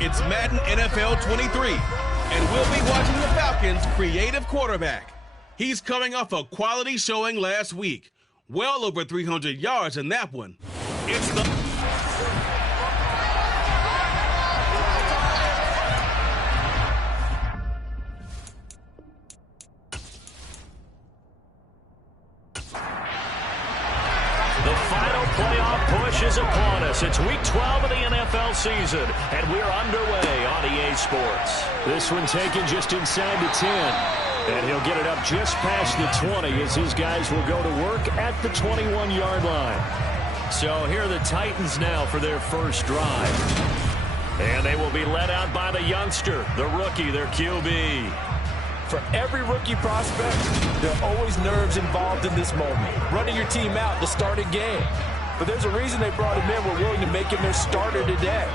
It's Madden NFL 23, and we'll be watching the Falcons' creative quarterback. He's coming off a quality showing last week. Well over 300 yards in that one. It's the... Is upon us. It's week 12 of the NFL season, and we're underway on EA Sports. This one taken just inside the 10, and he'll get it up just past the 20 as his guys will go to work at the 21-yard line. So here are the Titans now for their first drive. And they will be led out by the youngster, the rookie, their QB. For every rookie prospect, there are always nerves involved in this moment. Running your team out to start a game. But there's a reason they brought him in. We're willing to make him their starter today.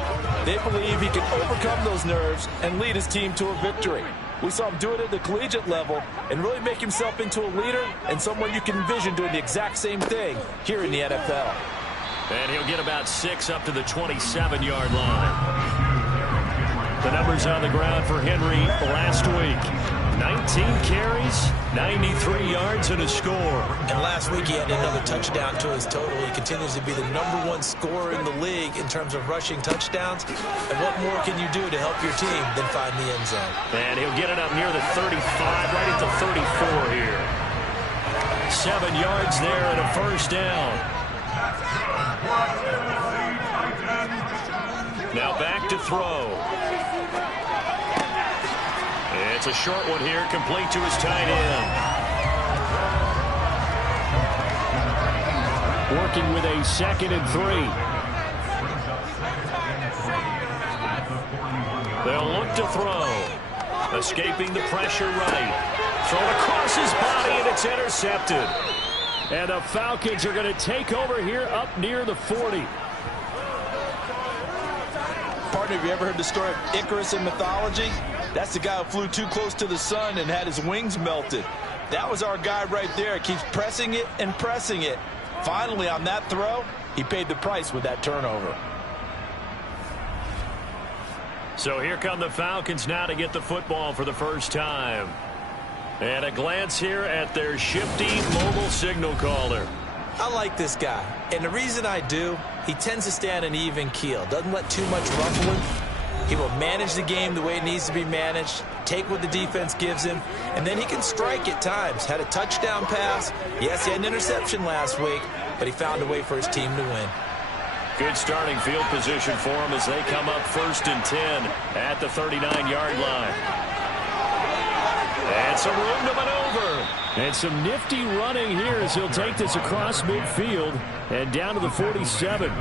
They believe he can overcome those nerves and lead his team to a victory. We saw him do it at the collegiate level and really make himself into a leader and someone you can envision doing the exact same thing here in the NFL. And he'll get about 6 up to the 27-yard line. The numbers on the ground for Henry last week. 19 carries, 93 yards, and a score. And last week he had another touchdown to his total. He continues to be the #1 scorer in the league in terms of rushing touchdowns. And what more can you do to help your team than find the end zone? And he'll get it up near the 35, right at the 34 here. 7 yards there and a first down. Now back to throw. It's a short one here, complete to his tight end. Working with a 2nd and 3. They'll look to throw. Escaping the pressure right. Thrown across his body, and it's intercepted. And the Falcons are going to take over here up near the 40. Partner, have you ever heard the story of Icarus in mythology? That's the guy who flew too close to the sun and had his wings melted. That was our guy right there. Keeps pressing it and pressing it. Finally, on that throw, he paid the price with that turnover. So here come the Falcons now to get the football for the first time. And a glance here at their shifty mobile signal caller. I like this guy. And the reason I do, he tends to stay on an even keel. Doesn't let too much ruffle him. He will manage the game the way it needs to be managed, take what the defense gives him, and then he can strike at times. Had a touchdown pass. Yes, he had an interception last week, but he found a way for his team to win. Good starting field position for him as they come up 1st and 10 at the 39-yard line. And some room to maneuver. And some nifty running here as he'll take this across midfield and down to the 47.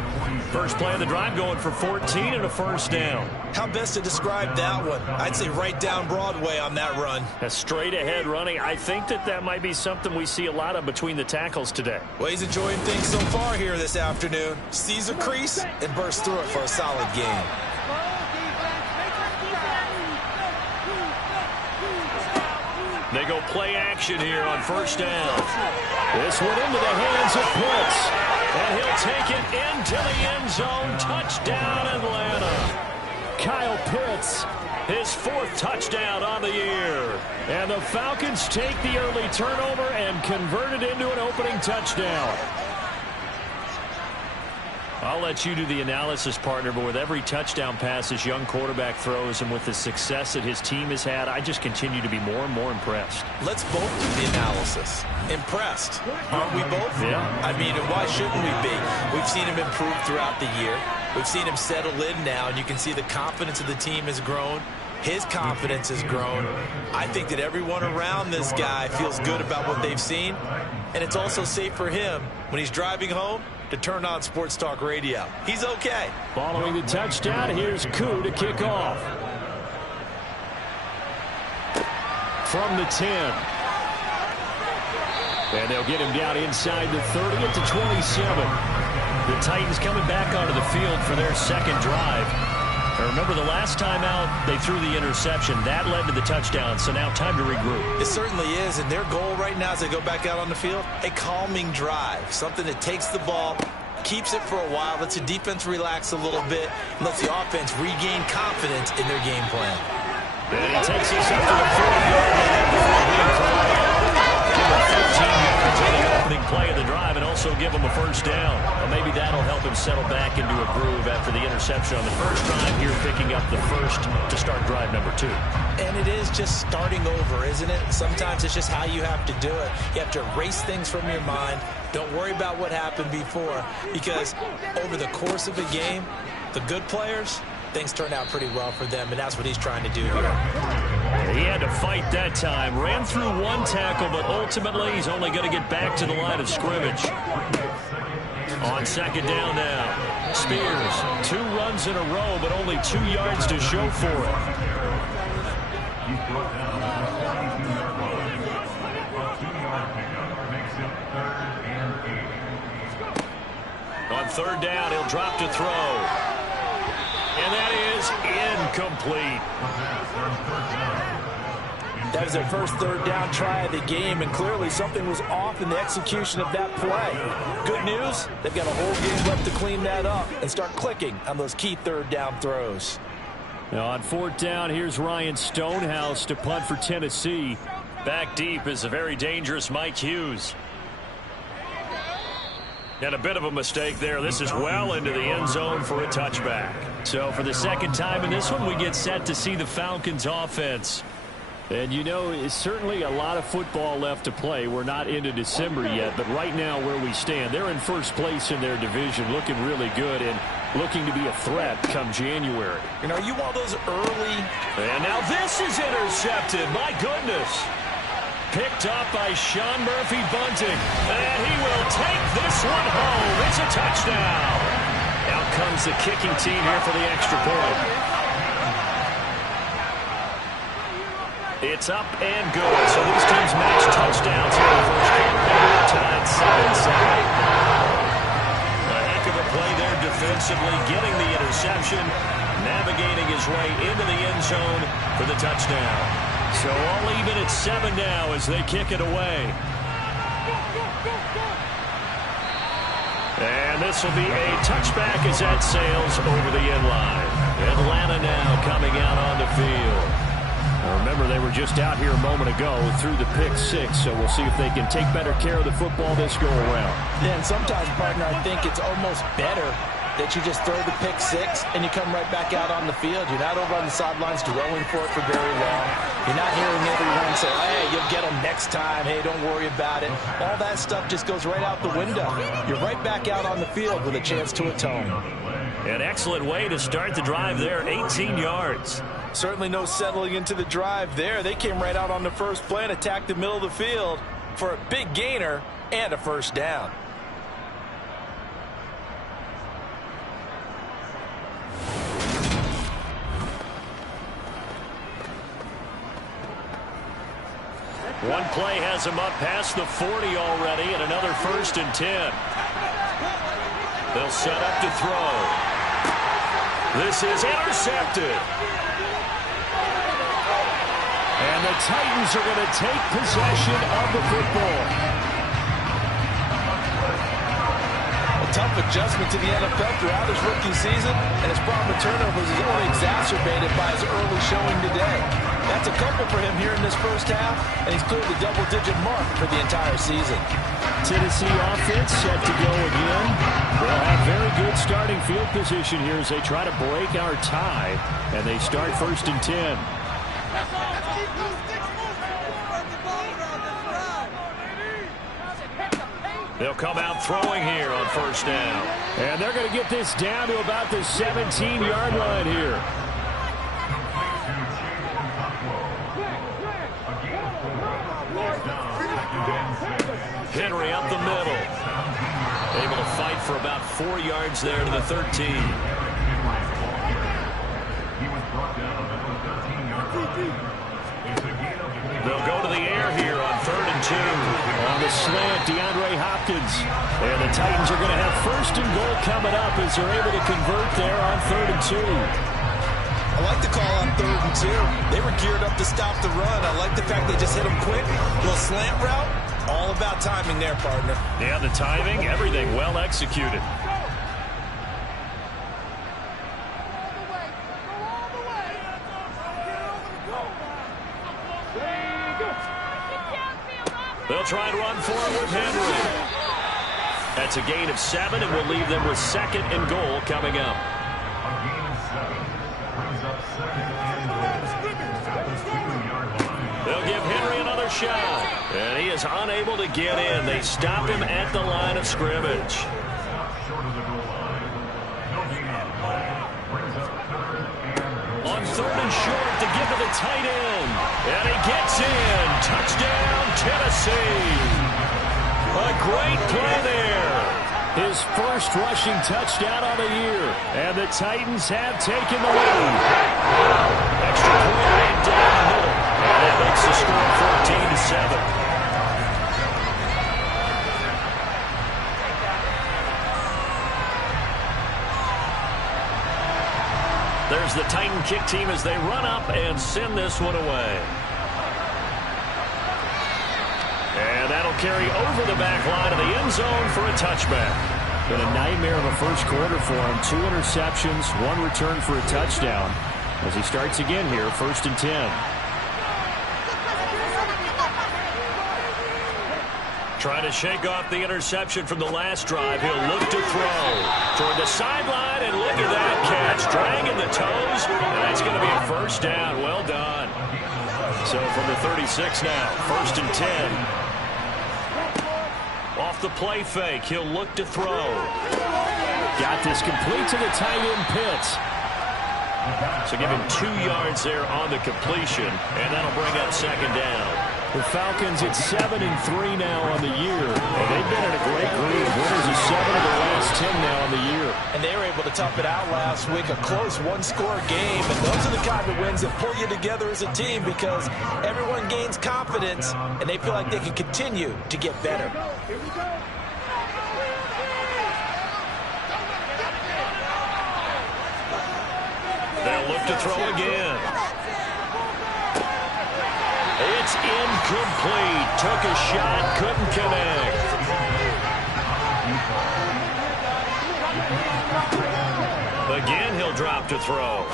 First play of the drive going for 14 and a first down. How best to describe that one? I'd say right down Broadway on that run. A straight ahead running. I think that might be something we see a lot of between the tackles today. Well, he's enjoying things so far here this afternoon. Sees a crease and bursts through it for a solid game. They go play action here on first down. This one into the hands of Pitts. And he'll take it into the end zone. Touchdown, Atlanta. Kyle Pitts, his 4th touchdown on the year. And the Falcons take the early turnover and convert it into an opening touchdown. I'll let you do the analysis, partner, but with every touchdown pass this young quarterback throws and with the success that his team has had, I just continue to be more and more impressed. Let's both do the analysis. Impressed. Aren't we both? Yeah. I mean, and why shouldn't we be? We've seen him improve throughout the year. We've seen him settle in now, and you can see the confidence of the team has grown. His confidence has grown. I think that everyone around this guy feels good about what they've seen, and it's also safe for him when he's driving home to turn on Sports Talk Radio. He's okay. Following the touchdown, here's Gotw to kick off. From the 10. And they'll get him down inside the 30 at the 27. The Titans coming back onto the field for their second drive. Now remember, the last time out, they threw the interception. That led to the touchdown, so now time to regroup. It certainly is, and their goal right now as they go back out on the field, a calming drive, something that takes the ball, keeps it for a while, lets the defense relax a little bit, and lets the offense regain confidence in their game plan. And he takes us up to the 40-yard line before being called out. Give him 15 yards on the opening play of the drive and also give him a first down. Well, maybe that'll help him settle back into a groove after the interception on the first drive here, picking up the first to start drive number 2. And it is just starting over, isn't it? Sometimes it's just how you have to do it. You have to erase things from your mind. Don't worry about what happened before, because over the course of a game, the good players, things turn out pretty well for them, and that's what he's trying to do here. He had to fight that time. Ran through one tackle, but ultimately he's only going to get back to the line of scrimmage. On second down now, Spears, 2 runs in a row, but only 2 yards to show for it. On third down, he'll drop to throw. And that is incomplete. That was their first third down try of the game, and clearly something was off in the execution of that play. Good news, they've got a whole game left to clean that up and start clicking on those key third down throws. Now on fourth down, here's Ryan Stonehouse to punt for Tennessee. Back deep is a very dangerous Mike Hughes. And a bit of a mistake there. This is well into the end zone for a touchback. So for the second time in this one, we get set to see the Falcons offense. And you know, it's certainly a lot of football left to play. We're not into December yet, but right now where we stand, they're in first place in their division, looking really good and looking to be a threat come January. And are you one of those early? And now this is intercepted. My goodness. Picked up by Sean Murphy-Bunting. And he will take this one home. It's a touchdown. Out comes the kicking team here for the extra point. It's up and good. So these teams match touchdowns here in the first quarter. Tied 7-7. A heck of a play there defensively, getting the interception, navigating his way into the end zone for the touchdown. So all even at 7 now as they kick it away. And this will be a touchback as that sails over the end line. Atlanta now coming out on the field. Now remember, they were just out here a moment ago through the pick 6, so we'll see if they can take better care of the football this go around. Yeah, and sometimes, partner, I think it's almost better that you just throw the pick 6 and you come right back out on the field. You're not over on the sidelines dwelling for it for very long. You're not hearing everyone say, hey, you'll get them next time. Hey, don't worry about it. All that stuff just goes right out the window. You're right back out on the field with a chance to atone. An excellent way to start the drive there, 18 yards. Certainly no settling into the drive there. They came right out on the first play and attacked the middle of the field for a big gainer and a first down. One play has him up past the 40 already, and another 1st and 10. They'll set up to throw. This is intercepted. And the Titans are going to take possession of the football. A tough adjustment to the NFL throughout his rookie season, and his problem with turnovers is only exacerbated by his early showing today. That's a couple for him here in this first half, and he's cleared the double-digit mark for the entire season. Tennessee offense set to go again. They'll have very good starting field position here as they try to break our tie, and they start 1st and 10. They'll come out throwing here on 1st down. And they're going to get this down to about the 17-yard line here. Henry up the middle. Able to fight for about 4 yards there to the 13. They'll go to the air here on 3rd and 2. On the slant, DeAndre Hopkins. And the Titans are going to have 1st and goal coming up as they're able to convert there on 3rd and 2. I like the call on 3rd and 2. They were geared up to stop the run. I like the fact they just hit them quick. Little slant route. All about timing there, partner. Yeah, the timing, everything well executed. They'll try and run for it with Henry. That's a gain of 7, and will leave them with 2nd and goal coming up. They'll give Henry another shot, and he is unable to get in. They stop him at the line of scrimmage. On 3rd and short to give to the tight end, and he gets in. Touchdown, Tennessee. A great play there. His first rushing touchdown on the year. And the Titans have taken the lead. Extra point right down the middle. And that makes the score 14-7. There's the Titan kick team as they run up and send this one away. And that'll carry over the back line of the end zone for a touchback. Been a nightmare of a first quarter for him. 2 interceptions, 1 return for a touchdown. As he starts again here, 1st and 10. Trying to shake off the interception from the last drive. He'll look to throw toward the sideline, and look at that catch. Dragging the toes, and that's going to be a first down. Well done. So from the 36 now, 1st and 10. Off the play fake, he'll look to throw. Got this complete to the tight end Pitts. So give him 2 yards there on the completion, and that'll bring up 2nd down. The Falcons at 7-3 now on the year. And they've been in a great groove. Winners of 7 of the last 10 now on the year. And they were able to tough it out last week, a close 1-score game. And those are the kind of wins that pull you together as a team because everyone gains confidence and they feel like they can continue to get better. They'll look to throw again. It's incomplete. Took a shot, couldn't connect. Again, he'll drop to throw.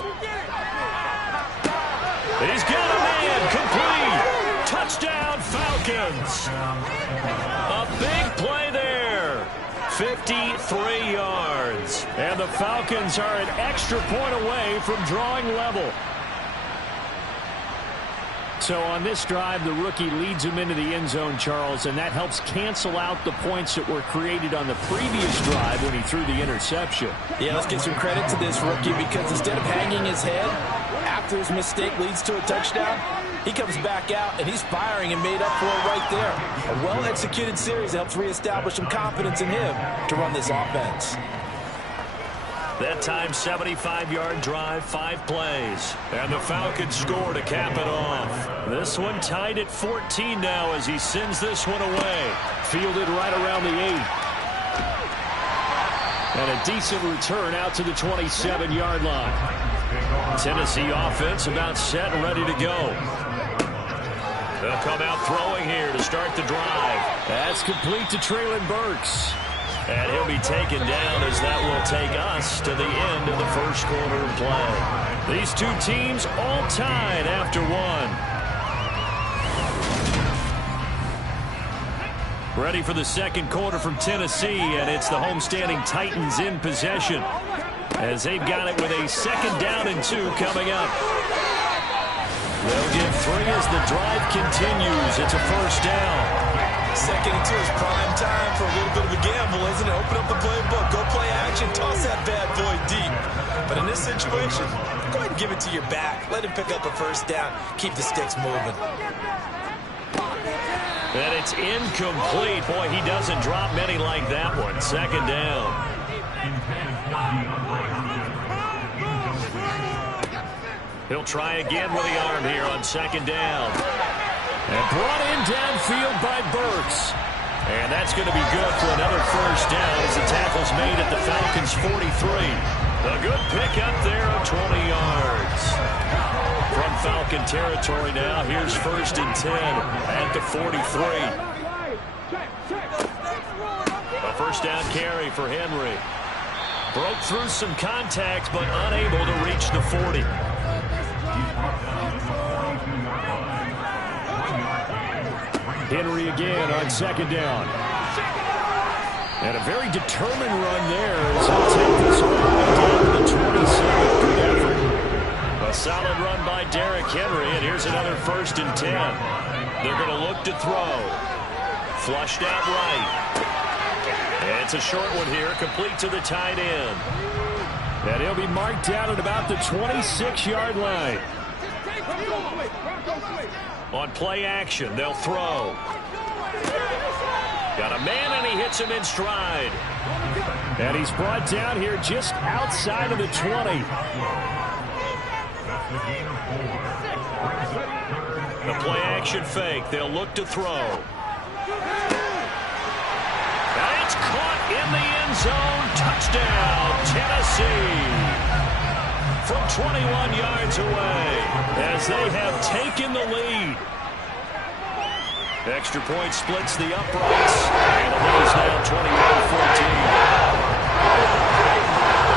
He's got a man. Complete. Touchdown, Falcons. A big play there. 53 yards. And the Falcons are an extra point away from drawing level. So on this drive, the rookie leads him into the end zone, Charles, and that helps cancel out the points that were created on the previous drive when he threw the interception. Yeah, let's give some credit to this rookie because instead of hanging his head after his mistake leads to a touchdown, he comes back out and he's firing and made up for it right there. A well-executed series helps reestablish some confidence in him to run this offense. That time, 75-yard drive, 5 plays. And the Falcons score to cap it off. This one tied at 14 now as he sends this one away. Fielded right around the 8. And a decent return out to the 27-yard line. Tennessee offense about set and ready to go. They'll come out throwing here to start the drive. That's complete to Treylon Burks. And he'll be taken down as that will take us to the end of the first quarter of play. These two teams all tied after 1. Ready for the second quarter from Tennessee, and it's the homestanding Titans in possession as they've got it with a 2nd down and 2 coming up. They'll give 3 as the drive continues. It's a first down. 2nd and 2 is prime time for a little bit of a gamble, isn't it? Open up the playbook, go play action, toss that bad boy deep. But in this situation, go ahead and give it to your back. Let him pick up a first down. Keep the sticks moving. And it's incomplete. Boy, he doesn't drop many like that one. 2nd down. He'll try again with the arm here on 2nd down. And brought in downfield by Burks. And that's going to be good for another first down as the tackle's made at the Falcons' 43. A good pickup there of 20 yards. From Falcon territory now, here's 1st and 10 at the 43. A first down carry for Henry. Broke through some contacts, but unable to reach the 40. Henry again on second down. And a very determined run there as he'll take this all down to the 27. Good effort. A solid run by Derrick Henry, and here's another 1st and 10. They're going to look to throw. Flushed out right. And it's a short one here, complete to the tight end. And he'll be marked down at about the 26-yard line. On play action, they'll throw. Got a man, and he hits him in stride. And he's brought down here just outside of the 20. The play action fake. They'll look to throw. And it's caught in the end zone. Touchdown, Tennessee. From 21 yards away as they have taken the lead. Extra point splits the uprights. And it is now 21-14.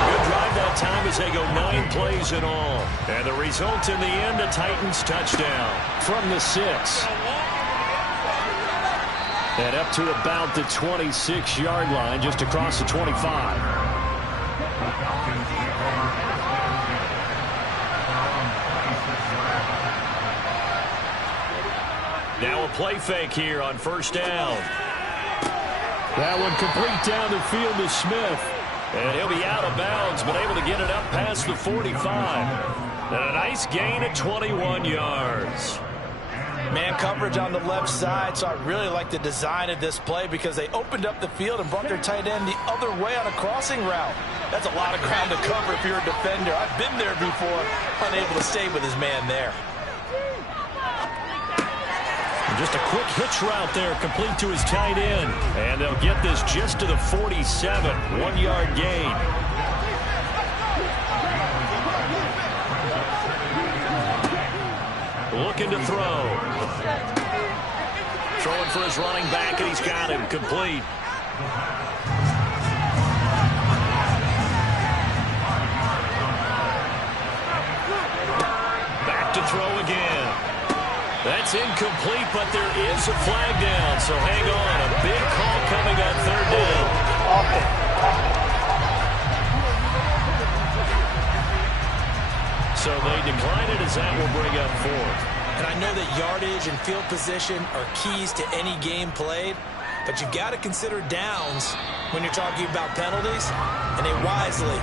Good drive that time as they go 9 plays in all. And the result in the end, a Titans touchdown from the 6. And up to about the 26-yard line, just across the 25. Now a play fake here on 1st down. That one complete down the field to Smith. And he'll be out of bounds, but able to get it up past the 45. And a nice gain of 21 yards. Man coverage on the left side, so I really like the design of this play because they opened up the field and brought their tight end the other way on a crossing route. That's a lot of ground to cover if you're a defender. I've been there before, unable to stay with his man there. Just a quick hitch route there, complete to his tight end. And they'll get this just to the 47, 1-yard gain. Looking to throw. Throwing for his running back, and he's got him complete. Back to throw again. That's incomplete, but there is a flag down, so hang on. A big call coming on 3rd down. So they decline it as that will bring up 4th. And I know that yardage and field position are keys to any game played, but you've got to consider downs when you're talking about penalties, and they wisely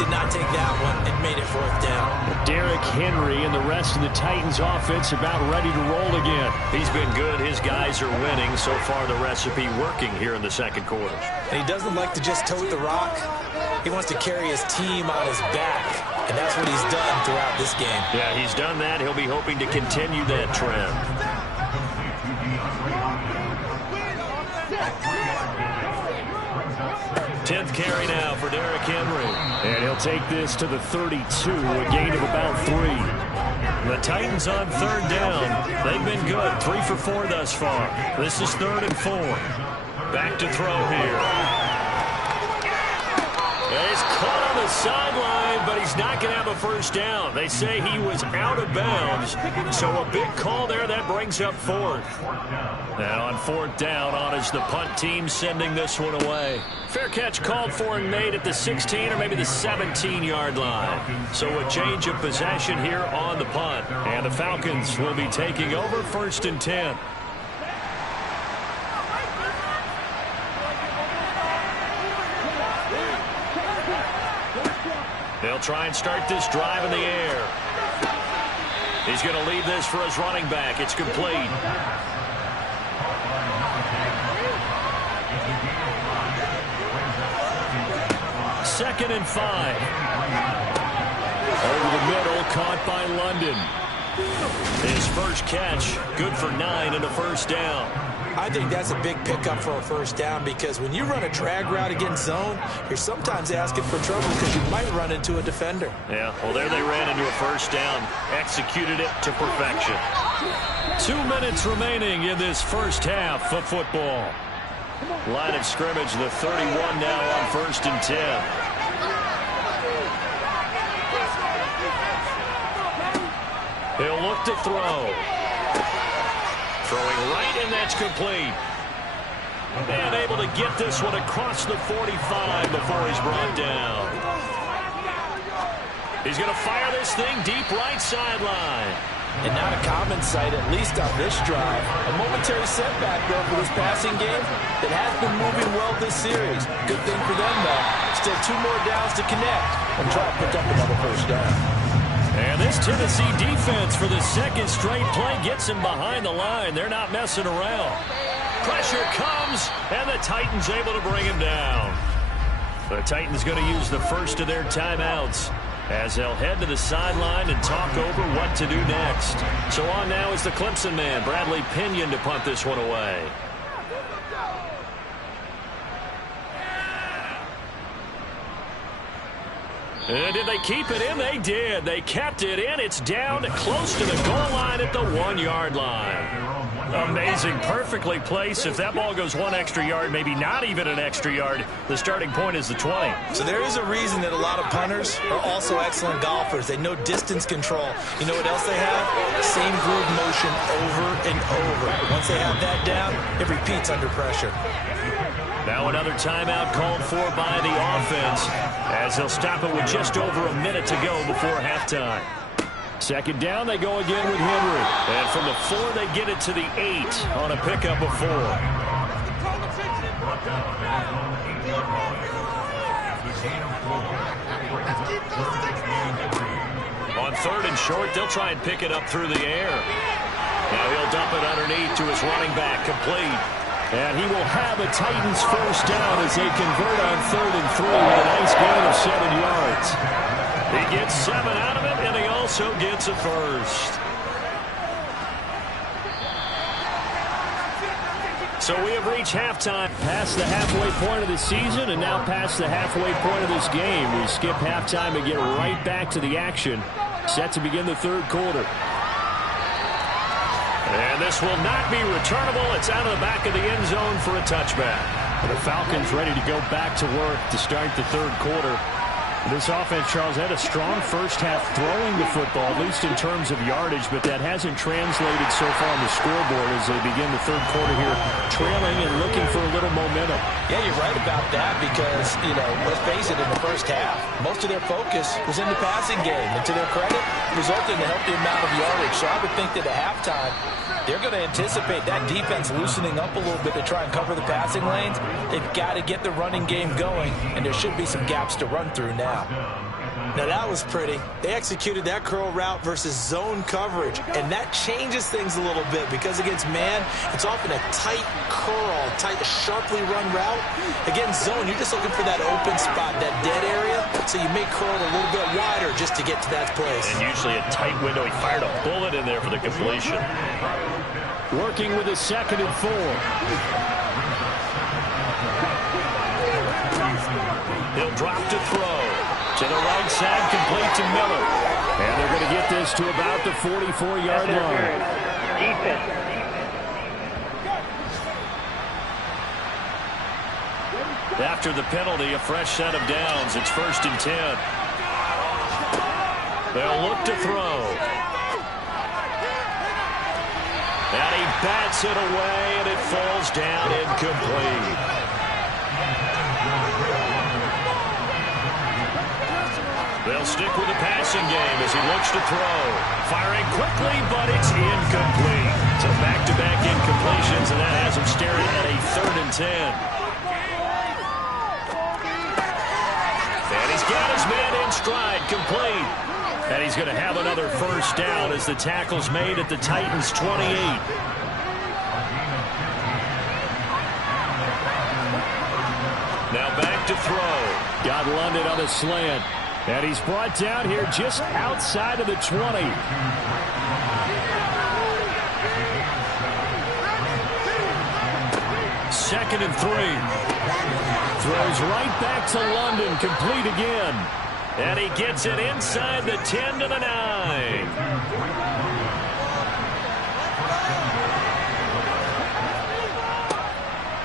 did not take that one and made it 4th down. Derrick Henry and the rest of the Titans offense about ready to roll again. He's been good. His guys are winning. So far, the recipe working here in the 2nd quarter. And he doesn't like to just tote the rock. He wants to carry his team on his back, and that's what he's done throughout this game. Yeah, he's done that. He'll be hoping to continue that trend. 10th carry now for Derrick Henry. And he'll take this to the 32, a gain of about 3. The Titans on 3rd down. They've been good, 3 for 4 thus far. This is 3rd and 4. Back to throw here. And he's caught on the sideline, but he's not going to have a 1st down. They say he was out of bounds, so a big call there. That brings up 4th. And on 4th down, on is the punt team sending this one away. Fair catch called for and made at the 16 or maybe the 17-yard line. So a change of possession here on the punt. And the Falcons will be taking over 1st and 10. They'll try and start this drive in the air. He's going to leave this for his running back. It's complete. Second and 5. Over the middle, caught by London. His first catch, good for 9 and a 1st down. I think that's a big pickup for a 1st down because when you run a drag route against zone, you're sometimes asking for trouble because you might run into a defender. Yeah, well, there they ran into a 1st down. Executed it to perfection. 2 minutes remaining in this 1st half of football. Line of scrimmage, the 31 now on 1st and 10. He'll look to throw. Throwing right, and that's complete. And able to get this one across the 45 before he's brought down. He's going to fire this thing deep right sideline. And not a common sight, at least on this drive. A momentary setback, though, for this passing game that has been moving well this series. Good thing for them, though. Still 2 more downs to connect and try to pick up another first down. And this Tennessee defense for the second straight play gets him behind the line. They're not messing around. Pressure comes, and the Titans able to bring him down. The Titans going to use the first of their timeouts as they'll head to the sideline and talk over what to do next. So on now is the Clemson man, Bradley Pinion, to punt this one away. And did they keep it in? They did. They kept it in. It's down close to the goal line at the 1-yard line. Amazing. Perfectly placed. If that ball goes 1 extra yard, maybe not even an extra yard, the starting point is the 20. So there is a reason that a lot of punters are also excellent golfers. They know distance control. You know what else they have? Same groove motion over and over. Once they have that down, it repeats under pressure. Now another timeout called for by the offense as they'll stop it with just over a minute to go before halftime. Second down, they go again with Henry. And from the 4, they get it to the 8 on a pickup of 4. On 3rd and short, they'll try and pick it up through the air. Now he'll dump it underneath to his running back, complete. And he will have a Titans first down as they convert on 3rd and 3 with a nice gain of 7 yards. He gets 7 out of it, and he also gets a first. So we have reached halftime. Past the halfway point of the season and now past the halfway point of this game. We skip halftime and get right back to the action. Set to begin the 3rd quarter. And this will not be returnable. It's out of the back of the end zone for a touchback. The Falcons ready to go back to work to start the 3rd quarter. This offense, Charles, had a strong first half throwing the football, at least in terms of yardage, but that hasn't translated so far on the scoreboard as they begin the 3rd quarter here, trailing and looking for a little momentum. Yeah, you're right about that because, let's face it, in the first half, most of their focus was in the passing game. And to their credit, resulted in a healthy amount of yardage. So I would think that at halftime, they're going to anticipate that defense loosening up a little bit to try and cover the passing lanes. They've got to get the running game going, and there should be some gaps to run through now. Now that was pretty. They executed that curl route versus zone coverage, and that changes things a little bit because against man, it's often a tight curl, tight, sharply run route. Against zone, you're just looking for that open spot, that dead area, so you may curl it a little bit wider just to get to that place. And usually a tight window. He fired a bullet in there for the completion. Working with a 2nd and 4. He'll drop to throw. To the right side, complete to Miller. And they're going to get this to about the 44-yard line. After the penalty, a fresh set of downs. It's 1st and 10. They'll look to throw. And he bats it away, and it falls down incomplete. They'll stick with the passing game as he looks to throw. Firing quickly, but it's incomplete. So back-to-back incompletions, and that has him staring at a 3rd and 10. And he's got his man in stride, complete. And he's going to have another first down as the tackle's made at the Titans' 28. Now back to throw. Got London on a slant. And he's brought down here just outside of the 20. 2nd and 3. Throws right back to London, complete again. And he gets it inside the 10 to the 9.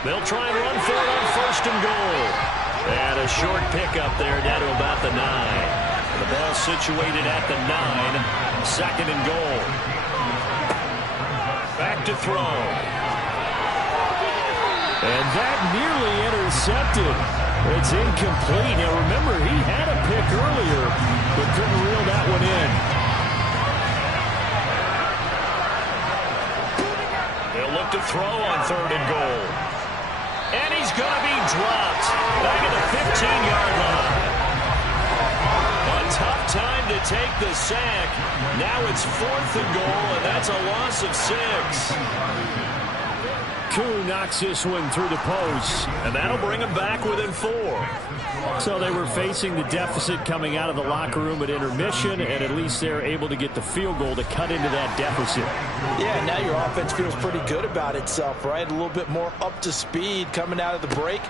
They'll try and run for it on 1st and goal. And a short pickup there down to about the 9. The ball situated at the 9. 2nd and goal. Back to throw. And that nearly intercepted. It's incomplete. Now remember, he had a pick earlier, but couldn't reel that one in. They'll look to throw on 3rd and goal. And he's going to be dropped back at the 15-yard line. A tough time to take the sack. Now it's 4th and goal, and that's a loss of 6. Koo knocks this one through the post, and that'll bring him back within 4. So they were facing the deficit coming out of the locker room at intermission, and at least they're able to get the field goal to cut into that deficit. Yeah, now your offense feels pretty good about itself, right? A little bit more up to speed coming out of the break.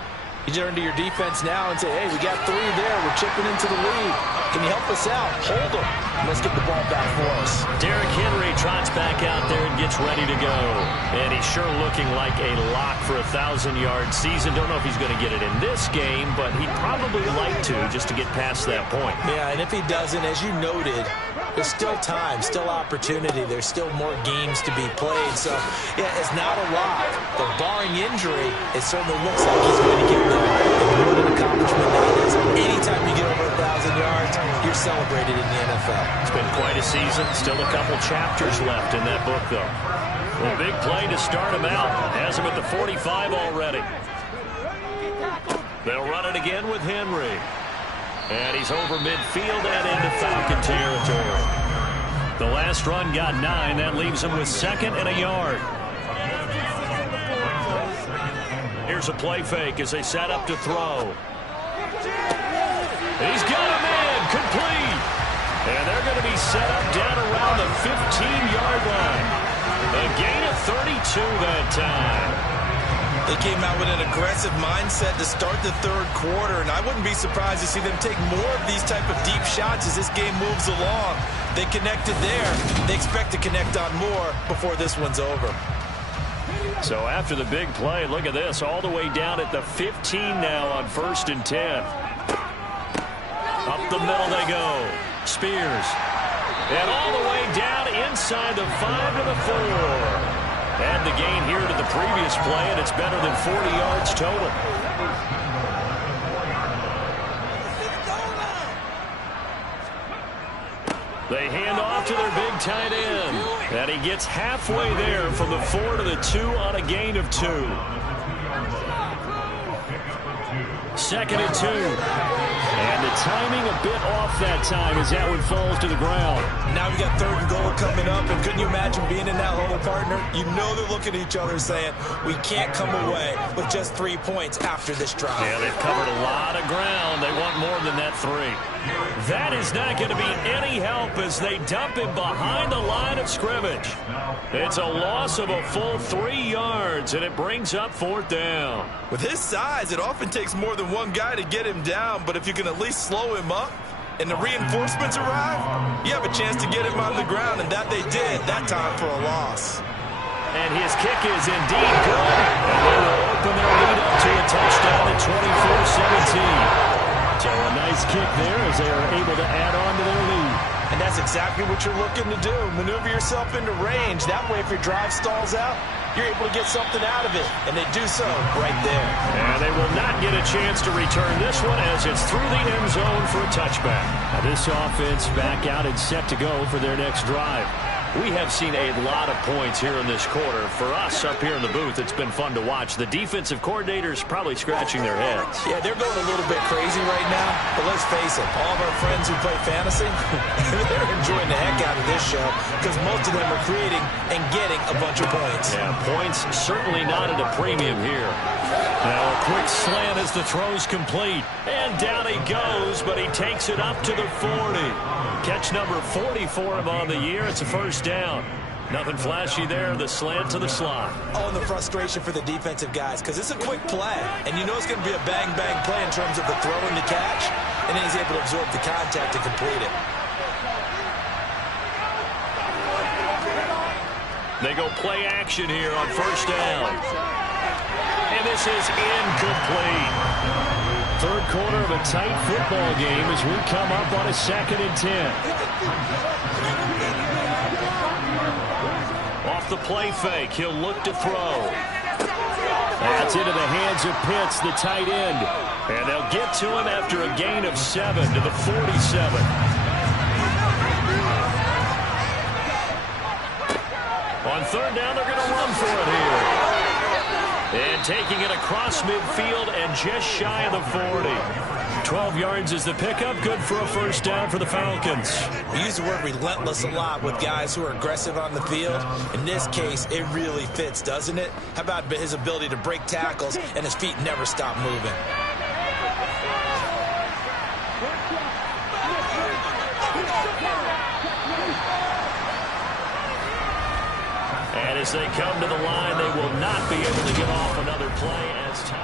You turn to your defense now and say, hey, we got 3 there. We're chipping into the lead. Can you help us out? Hold them. Let's get the ball back for us. Derrick Henry trots back out there and gets ready to go. And he's sure looking like a lock for a 1,000-yard season. Don't know if he's going to get it in this game, but he'd probably like to just to get past that point. Yeah, and if he doesn't, as you noted, there's still time, still opportunity. There's still more games to be played. So, yeah, it's not a lock. But barring injury, it certainly looks like he's going to get there. And what an accomplishment that is. Anytime you get over 1,000 yards, you're celebrated in the NFL. It's been quite a season. Still a couple chapters left in that book, though. A big play to start him out. Has him at the 45 already. They'll run it again with Henry. And he's over midfield and into Falcon territory. The last run got 9. That leaves him with 2nd and a yard. Here's a play fake as they set up to throw. He's got him in. Complete. And they're going to be set up down around the 15-yard line. A gain of 32 that time. They came out with an aggressive mindset to start the 3rd quarter, and I wouldn't be surprised to see them take more of these type of deep shots as this game moves along. They connected there. They expect to connect on more before this one's over. So after the big play, look at this, all the way down at the 15 now on 1st and 10. Up the middle they go. Spears. And all the way down inside the 5 to the 4. Add the gain here to the previous play, and it's better than 40 yards total. They hand off to their big tight end. And he gets halfway there from the 4 to the 2 on a gain of 2. 2nd and 2. And the timing a bit off that time as that one falls to the ground. Now we got 3rd and goal coming up, and couldn't you imagine being in that hole, partner? You know they're looking at each other saying, we can't come away with just 3 points after this drive. Yeah, they've covered a lot of ground. They want more than that 3. That is not going to be any help as they dump him behind the line of scrimmage. It's a loss of a full 3 yards, and it brings up 4th down. With his size, it often takes more than one guy to get him down, but if you can at least slow him up and the reinforcements arrive, you have a chance to get him on the ground, and that they did that time for a loss. And his kick is indeed good, and they will open their lead up to a touchdown at 24-17. So a nice kick there as they are able to add on to their lead. And that's exactly what you're looking to do. Maneuver yourself into range. That way, if your drive stalls out, you're able to get something out of it. And they do so right there. And they will not get a chance to return this one as it's through the end zone for a touchback. Now this offense back out and set to go for their next drive. We have seen a lot of points here in this quarter. For us up here in the booth, it's been fun to watch. The defensive coordinators probably scratching their heads. Yeah, they're going a little bit crazy right now. But let's face it, all of our friends who play fantasy, they're enjoying the heck out of this show because most of them are creating and getting a bunch of points. Yeah, points certainly not at a premium here. Now a quick slant as the throw's complete. And down he goes, but he takes it up to the 40. Catch number 40 for him on the year. It's a first down. Nothing flashy there. The slant to the slot. Oh, and the frustration for the defensive guys because it's a quick play. And you know it's going to be a bang-bang play in terms of the throw and the catch. And then he's able to absorb the contact and complete it. They go play action here on first down. And this is incomplete. Third quarter of a tight football game as we come up on a 2nd and 10. Off off the play fake. He'll look to throw. That's into the hands of Pitts, the tight end. And they'll get to him after a gain of 7 to the 47. On third down, they're going to run for it here. And taking it across midfield and just shy of the 40. 12 yards is the pickup. Good for a first down for the Falcons. We use the word relentless a lot with guys who are aggressive on the field. In this case, it really fits, doesn't it? How about his ability to break tackles and his feet never stop moving? And as they come to the line, they will not be able to get off another play as time.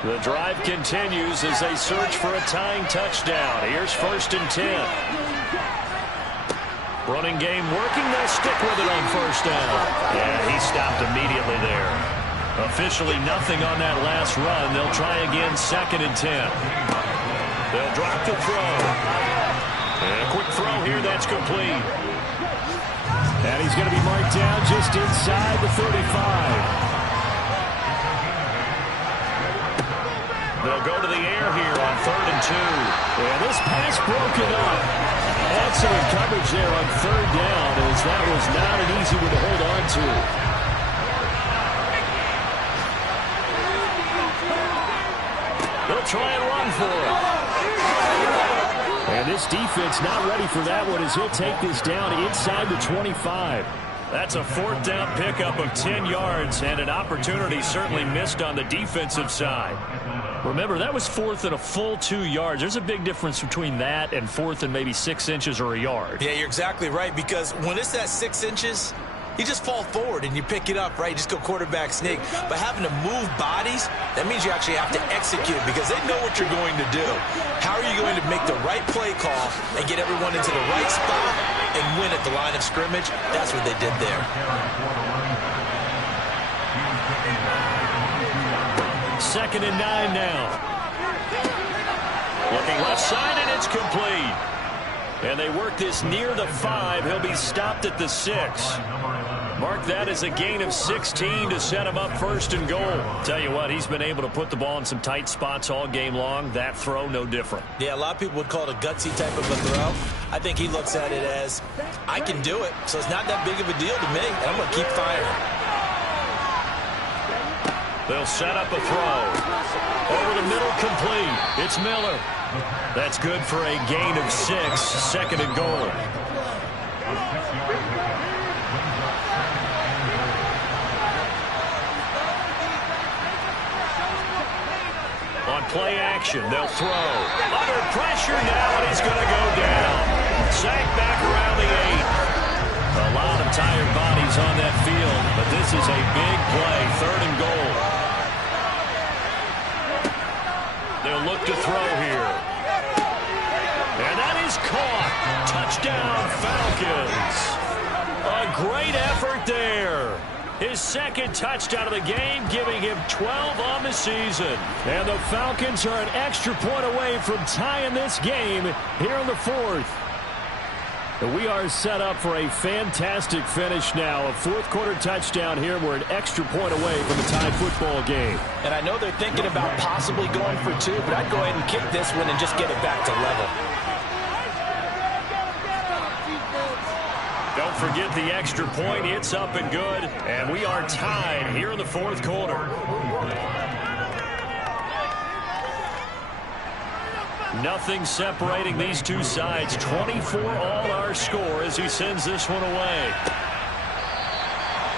The drive continues as they search for a tying touchdown. Here's 1st and 10. Running game working. They'll stick with it on first down. Yeah, he stopped immediately there. Officially nothing on that last run. They'll try again 2nd and 10. They'll drop the throw. And a quick throw here. That's complete. And he's going to be marked down just inside the 35. They'll go to the air here on 3rd and 2. And this pass broken up. Excellent coverage there on 3rd down, as that was not an easy one to hold on to. They'll try and run for it. And this defense not ready for that one as he'll take this down inside the 25. That's a 4th down pickup of 10 yards and an opportunity certainly missed on the defensive side. Remember, that was 4th and a full 2 yards. There's a big difference between that and 4th and maybe 6 inches or a yard. Yeah, you're exactly right, because when it's at 6 inches, you just fall forward and you pick it up, right? You just go quarterback sneak. But having to move bodies, that means you actually have to execute because they know what you're going to do. How are you going to make the right play call and get everyone into the right spot and win at the line of scrimmage? That's what they did there. 2nd and 9 now. Looking left side, and it's complete. And they work this near the 5. He'll be stopped at the 6. Mark that as a gain of 16 to set him up 1st and goal. Tell you what, he's been able to put the ball in some tight spots all game long. That throw, no different. Yeah, a lot of people would call it a gutsy type of a throw. I think he looks at it as, I can do it, so it's not that big of a deal to me, and I'm going to keep firing. They'll set up a throw. Over the middle, complete. It's Miller. That's good for a gain of 6, 2nd and goal. On play action, they'll throw. Under pressure now, and he's going to go down. Sacked back around the 8. A lot of tired bodies on that field, but this is a big play, 3rd and goal. They'll look to throw here. And that is caught. Touchdown, Falcons. A great effort there. His 2nd touchdown of the game, giving him 12 on the season. And the Falcons are an extra point away from tying this game here in the 4th. We are set up for a fantastic finish now. A 4th quarter touchdown here. We're an extra point away from a tie football game. And I know they're thinking about possibly going for 2, but I'd go ahead and kick this one and just get it back to level. Don't forget the extra point. It's up and good. And we are tied here in the 4th quarter. Nothing separating these two sides. 24 all our score as he sends this one away.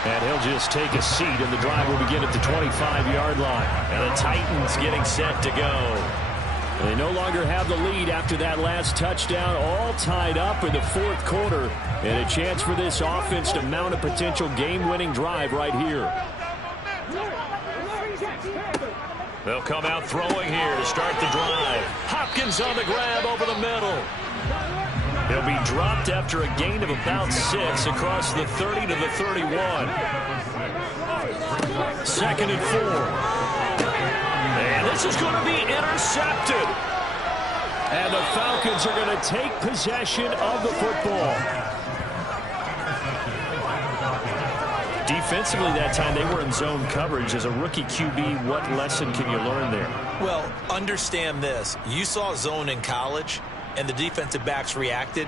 And he'll just take a seat, and the drive will begin at the 25-yard line. And the Titans getting set to go. They no longer have the lead after that last touchdown, all tied up in the 4th quarter. And a chance for this offense to mount a potential game-winning drive right here. They'll come out throwing here to start the drive. Hopkins on the grab over the middle. He'll be dropped after a gain of about 6 across the 30 to the 31. 2nd and 4. And this is going to be intercepted. And the Falcons are going to take possession of the football. Defensively that time, they were in zone coverage. As a rookie QB, what lesson can you learn there? Well, understand this. You saw zone in college, and the defensive backs reacted,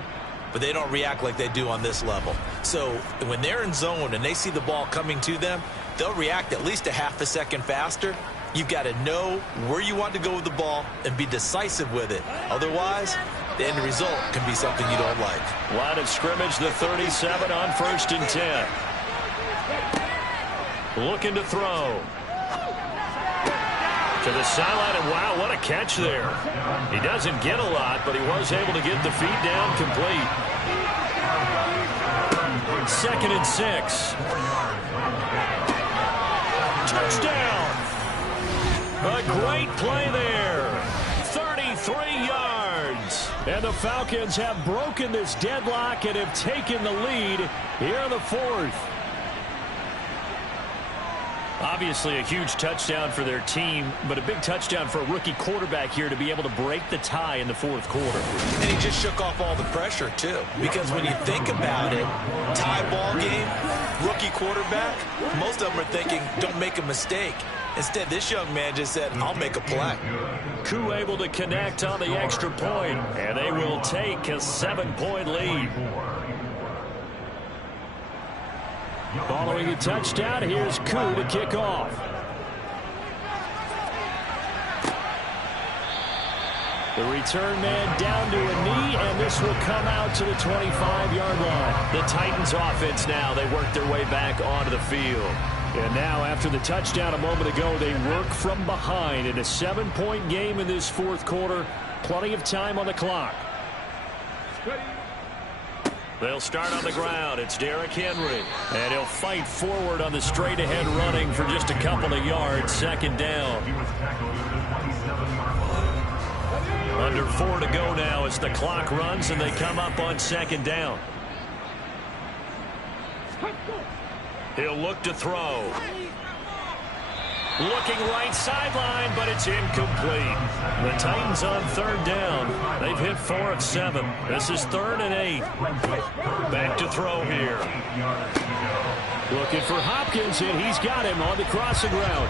but they don't react like they do on this level. So when they're in zone and they see the ball coming to them, they'll react at least a half a second faster. You've got to know where you want to go with the ball and be decisive with it. Otherwise, the end result can be something you don't like. Line of scrimmage, the 37 on 1st and 10. Looking to throw. To the sideline, and wow, what a catch there. He doesn't get a lot, but he was able to get the feet down complete. 2nd and 6. Touchdown. A great play there. 33 yards. And the Falcons have broken this deadlock and have taken the lead here in the 4th. Obviously a huge touchdown for their team, but a big touchdown for a rookie quarterback here to be able to break the tie in the 4th quarter. And he just shook off all the pressure, too. Because when you think about it, tie ball game, rookie quarterback, most of them are thinking, don't make a mistake. Instead, this young man just said, I'll make a play. Coup able to connect on the extra point, and they will take a 7-point lead. Following a touchdown, here's Coup to kick off. The return man down to a knee, and this will come out to the 25-yard line. The Titans offense now, they work their way back onto the field. And now, after the touchdown a moment ago, they work from behind in a 7-point game in this 4th quarter. Plenty of time on the clock. They'll start on the ground. It's Derrick Henry. And he'll fight forward on the straight-ahead running for just a couple of yards. 2nd down. Under 4 to go now as the clock runs and they come up on 2nd down. He'll look to throw. Looking right sideline, but it's incomplete. The Titans on 3rd down. They've hit 4 of 7. This is 3rd and 8. Back to throw here. Looking for Hopkins, and he's got him on the crossing route.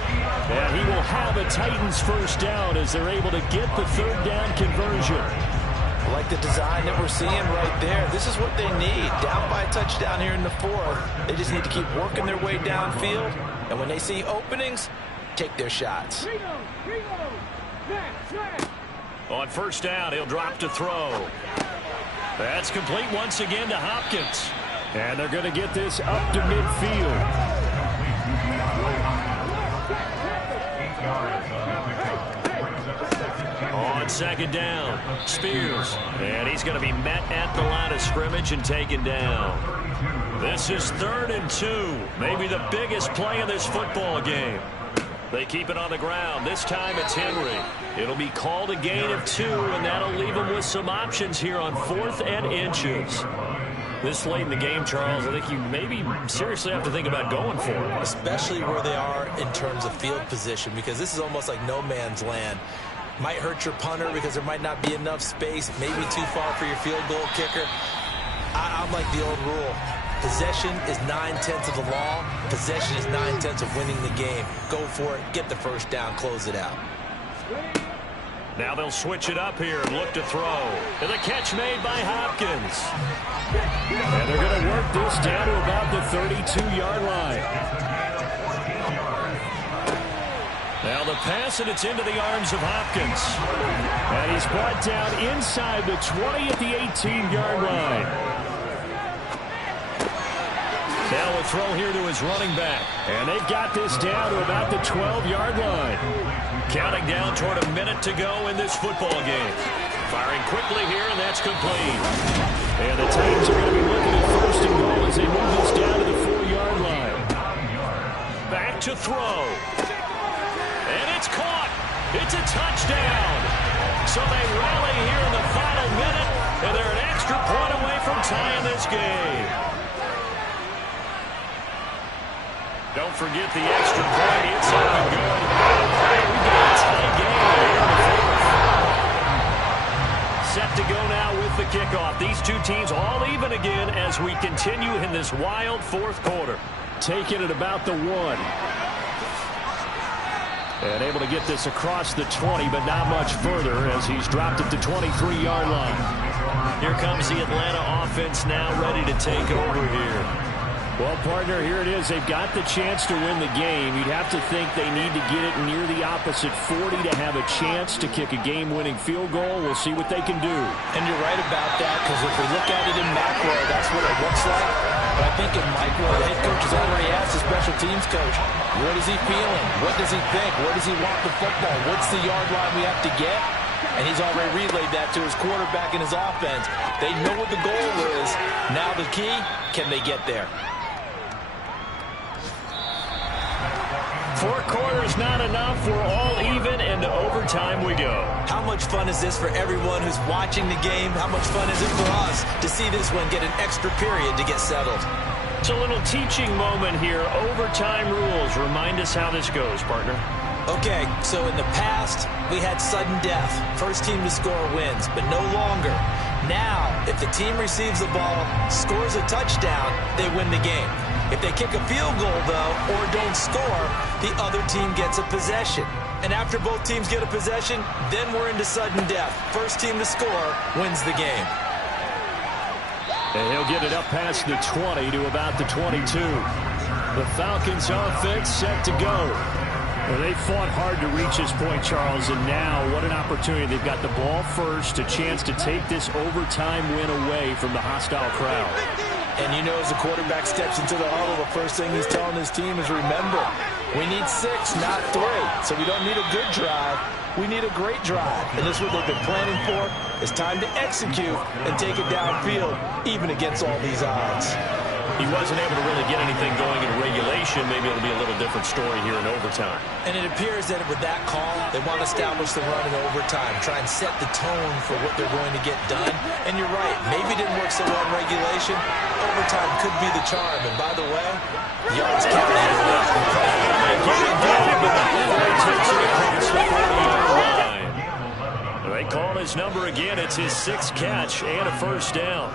And he will have a Titans 1st down as they're able to get the 3rd down conversion. I like the design that we're seeing right there. This is what they need. Down by a touchdown here in the 4th. They just need to keep working their way downfield. And when they see openings, take their shots. On 1st down, he'll drop to throw. That's complete once again to Hopkins. And they're going to get this up to midfield. On 2nd down, Spears. And he's going to be met at the line of scrimmage and taken down. This is 3rd and 2. Maybe the biggest play in this football game. They keep it on the ground. This time it's Henry. It'll be called a gain of 2, and that'll leave them with some options here on 4th and inches. This late in the game, Charles, I think you maybe seriously have to think about going for it. Especially where they are in terms of field position, because this is almost like no man's land. Might hurt your punter because there might not be enough space, maybe too far for your field goal kicker. I'm like the old rule. Possession is 9/10 of the law. Possession is 9/10 of winning the game. Go for it. Get the 1st down. Close it out. Now they'll switch it up here and look to throw. And the catch made by Hopkins. And they're going to work this down to about the 32-yard line. Now the pass, and it's into the arms of Hopkins. And he's brought down inside the 20 at the 18-yard line. Now a throw here to his running back. And they've got this down to about the 12-yard line. Counting down toward a minute to go in this football game. Firing quickly here, and that's complete. And the Titans are going to be looking at 1st and goal as they move this down to the 4-yard line. Back to throw. And it's caught. It's a touchdown. So they rally here in the final minute, and they're an extra point away from tying this game. Don't forget the extra point. It's up and good. We've got a tie game here in the 4th. Set to go now with the kickoff. These two teams all even again as we continue in this wild 4th quarter. taken at about the 1. And able to get this across the 20, but not much further as he's dropped it to 23-yard line. Here comes the Atlanta offense now ready to take over here. Well, partner, here it is. They've got the chance to win the game. You'd have to think they need to get it near the opposite 40 to have a chance to kick a game-winning field goal. We'll see what they can do. And you're right about that, because if we look at it in macro, that's what it looks like. But I think in micro, the head coach has already asked the special teams coach, what is he feeling? What does he think? Where does he want the football? What's the yard line we have to get? And he's already relayed that to his quarterback and his offense. They know what the goal is. Now the key, can they get there? 4 quarters not enough. We're all even, and to overtime we go. How much fun is this for everyone who's watching the game? How much fun is it for us to see this one get an extra period to get settled? It's a little teaching moment here. Overtime rules. Remind us how this goes, partner. Okay, so in the past, we had sudden death. First team to score wins, but no longer. Now, if the team receives the ball, scores a touchdown, they win the game. If they kick a field goal, though, or don't score, the other team gets a possession. And after both teams get a possession, then we're into sudden death. First team to score wins the game. And he'll get it up past the 20 to about the 22. The Falcons offense set to go. Well, they fought hard to reach this point, Charles, and now what an opportunity. They've got the ball first, a chance to take this overtime win away from the hostile crowd. And you know, as the quarterback steps into the huddle, the first thing he's telling his team is, remember, we need 6, not 3. So we don't need a good drive. We need a great drive. And this is what they've been planning for. It's time to execute and take it downfield, even against all these odds. He wasn't able to really get anything going in regulation. Maybe it'll be a little different story here in overtime. And it appears that with that call, they want to establish the run in overtime, try and set the tone for what they're going to get done. And you're right, maybe it didn't work so well in regulation. Overtime could be the charm. And by the way, yards count either way. They call his number again. It's his 6th catch and a first down.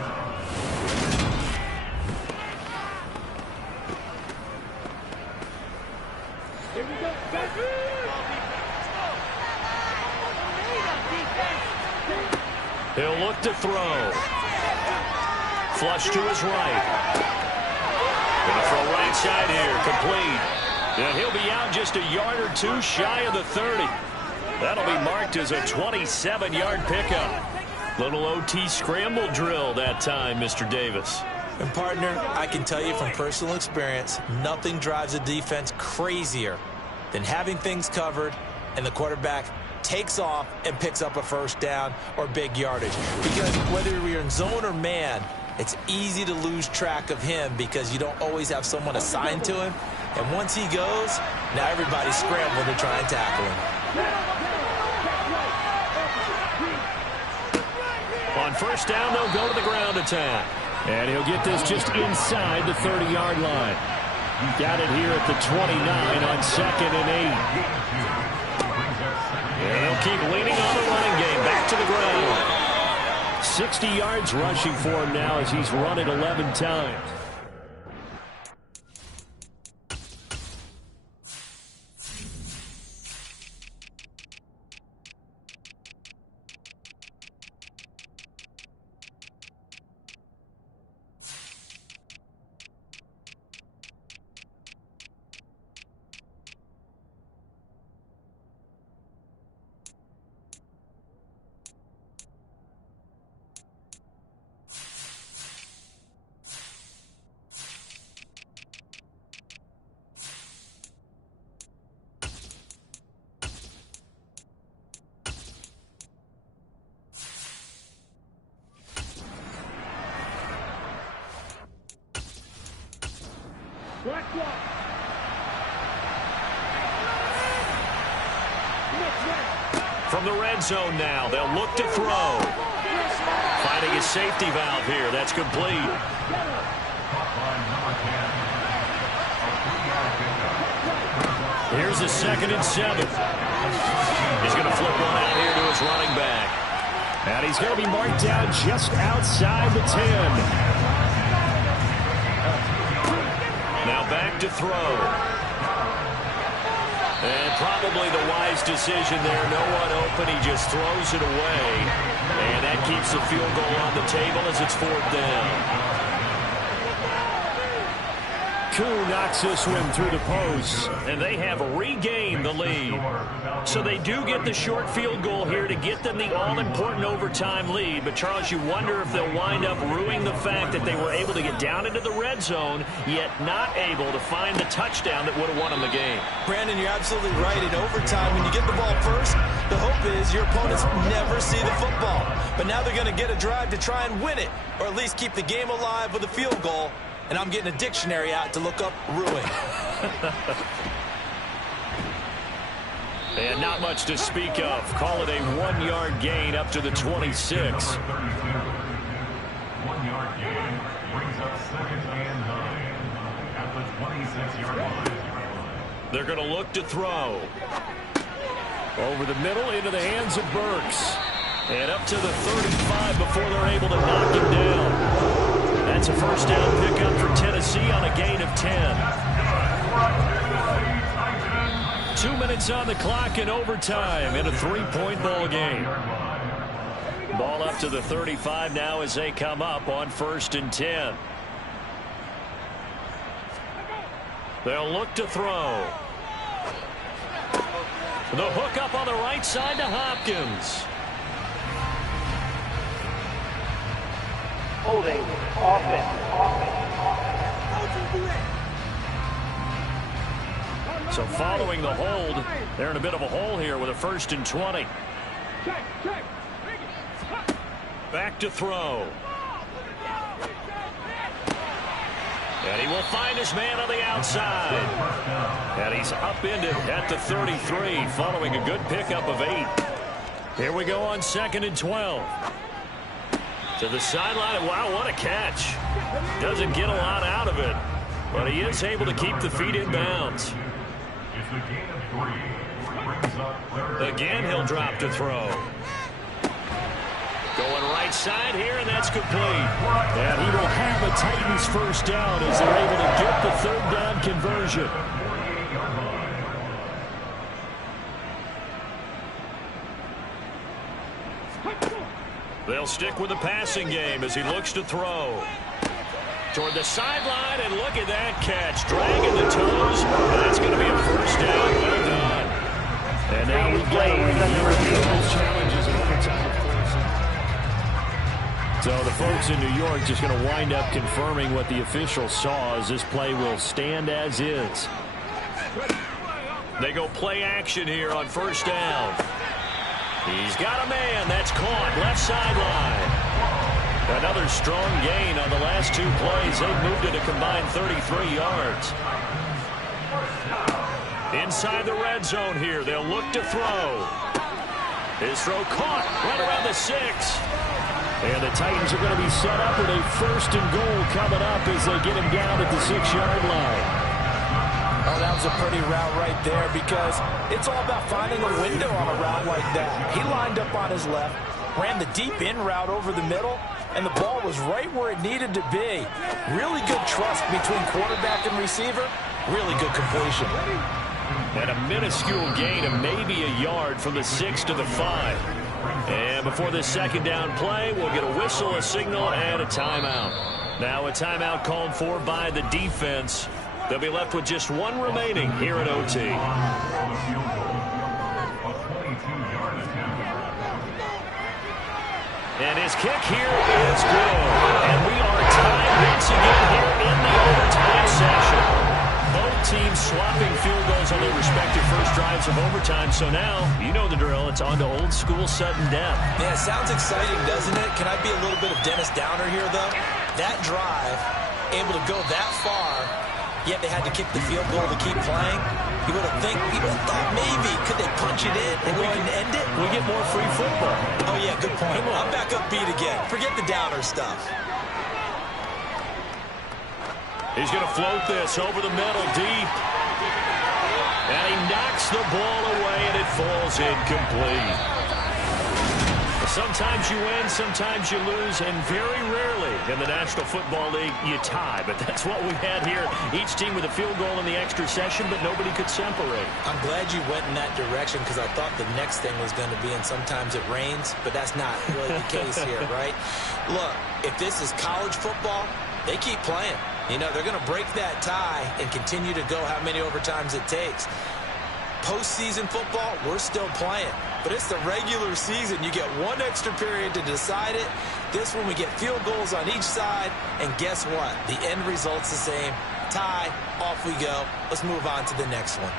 He'll look to throw. Flush to his right. Gonna throw right side here. Complete. And he'll be out just a yard or 2 shy of the 30. That'll be marked as a 27-yard pickup. Little OT scramble drill that time, Mr. Davis. And partner, I can tell you from personal experience, nothing drives a defense crazier than having things covered and the quarterback takes off and picks up a first down or big yardage. Because whether you're in zone or man, it's easy to lose track of him because you don't always have someone assigned to him. And once he goes, now everybody's scrambling to try and tackle him. On first down, they'll go to the ground attack. And he'll get this just inside the 30-yard line. Got it here at the 29 on 2nd and 8. And they'll keep leaning on the running game. Back to the ground. 60 yards rushing for him now as he's run it 11 times. From the red zone now, they'll look to throw. Finding his safety valve here. That's complete. Here's the 2nd and 7. He's going to flip one out here to his running back. And he's going to be marked down just outside the 10. Now back to throw. And probably the wise decision there. No one open. He just throws it away. And that keeps the field goal on the table as it's 4th down. Koo knocks this one through the post, and they have regained the lead. So they do get the short field goal here to get them the all-important overtime lead. But, Charles, you wonder if they'll wind up ruining the fact that they were able to get down into the red zone, yet not able to find the touchdown that would have won them the game. Brandon, you're absolutely right. In overtime, when you get the ball first, the hope is your opponents never see the football. But now they're going to get a drive to try and win it, or at least keep the game alive with a field goal. And I'm getting a dictionary out to look up ruin. And not much to speak of. Call it a 1-yard gain up to the 26. 1-yard gain brings up 2nd and 9 at the 26-yard line. They're going to look to throw. Over the middle into the hands of Burks. And up to the 35 before they're able to knock him down. That's a first down pickup for Tennessee on a gain of 10. 2 minutes on the clock in overtime in a 3-point ball game. Ball up to the 35 now as they come up on 1st and 10. They'll look to throw. The hook up on the right side to Hopkins. Holding offense. So following the hold, they're in a bit of a hole here with a 1st and 20. Back to throw. And he will find his man on the outside. And he's upended at the 33 following a good pickup of 8. Here we go on 2nd and 12. To the sideline. Wow, what a catch. Doesn't get a lot out of it, but he is able to keep the feet in bounds. Again, he'll drop to throw. Going right side here, and that's complete. And he will have a Titans first down as they're able to get the 3rd down conversion. They'll stick with the passing game as he looks to throw. Toward the sideline, and look at that catch. Dragging the toes. That's going to be a first down. Well done. And now we've got a review of those challenges in overtime, of course. So the folks in New York just going to wind up confirming what the official saw as this play will stand as is. They go play action here on 1st down. He's got a man. That's caught. Left sideline. Another strong gain on the last 2 plays. They've moved it a combined 33 yards. Inside the red zone here. They'll look to throw. His throw caught right around the 6. And the Titans are going to be set up with a 1st and goal coming up as they get him down at the 6-yard line. Oh, that was a pretty route right there because it's all about finding a window on a route like that. He lined up on his left, ran the deep in route over the middle, and the ball was right where it needed to be. Really good trust between quarterback and receiver. Really good completion. And a minuscule gain of maybe a yard from the 6 to the 5. And before this 2nd down play, we'll get a whistle, a signal, and a timeout. Now a timeout called for by the defense. They'll be left with just 1 remaining here at OT. And his kick here is good. And we are tied once again here in the overtime session. Both teams swapping field goals on their respective first drives of overtime. So now, you know the drill. It's on to old school sudden death. Yeah, it sounds exciting, doesn't it? Can I be a little bit of Dennis Downer here, though? That drive, able to go that far, yet they had to kick the field goal to keep playing. You would have thought maybe could they punch it in and we can end it? We get more free football. Oh yeah, good point. I'm back upbeat again. Forget the downer stuff. He's going to float this over the middle deep. And he knocks the ball away and it falls incomplete. Sometimes you win, sometimes you lose, and very rarely in the National Football League you tie. But that's what we had here. Each team with a field goal in the extra session, but nobody could separate. I'm glad you went in that direction because I thought the next thing was going to be, and sometimes it rains, but that's not really the case here, right? Look, if this is college football, they keep playing. You know, they're going to break that tie and continue to go how many overtimes it takes. Postseason football, we're still playing. But it's the regular season. You get one extra period to decide it. This one, we get field goals on each side. And guess what? The end result's the same. Tie, off we go. Let's move on to the next one.